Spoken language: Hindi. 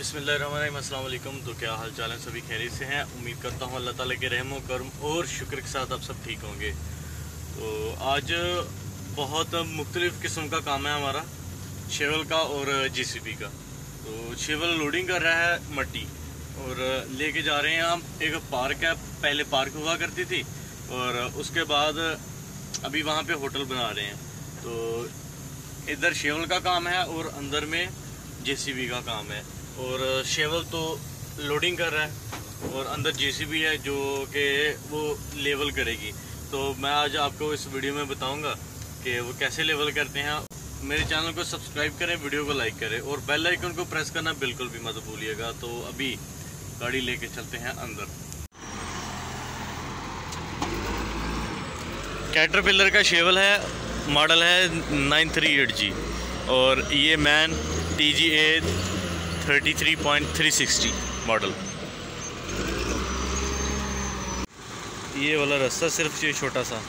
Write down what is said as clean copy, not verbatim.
बिस्मिल्लाहिर्रहमानिर्रहीम, अस्सलाम वालेकुम। तो क्या हाल चाल है? सभी खैरियत से हैं। उम्मीद करता हूँ अल्लाह ताला के रहम व करम और शुक्र के साथ आप सब ठीक होंगे। तो आज बहुत मुख्तलिफ़ किस्म का काम है हमारा, शेवल का और JCB का। तो शेवल लोडिंग कर रहा है मट्टी और लेके जा रहे हैं हम। एक पार्क है, पहले पार्क हुआ करती थी और उसके बाद अभी वहाँ पे होटल बना रहे हैं। तो इधर शेवल का काम है और अंदर में JCB का काम है। और शेवल तो लोडिंग कर रहा है और अंदर JCB है जो कि वो लेवल करेगी। तो मैं आज आपको इस वीडियो में बताऊंगा कि वो कैसे लेवल करते हैं। मेरे चैनल को सब्सक्राइब करें, वीडियो को लाइक करें और बेल आइकन को प्रेस करना बिल्कुल भी मत भूलिएगा। तो अभी गाड़ी लेके चलते हैं अंदर। कैटरपिलर का शेवल है, मॉडल है 938G और ये मैन TGA 33.360 मॉडल। ये वाला रास्ता सिर्फ ये छोटा सा।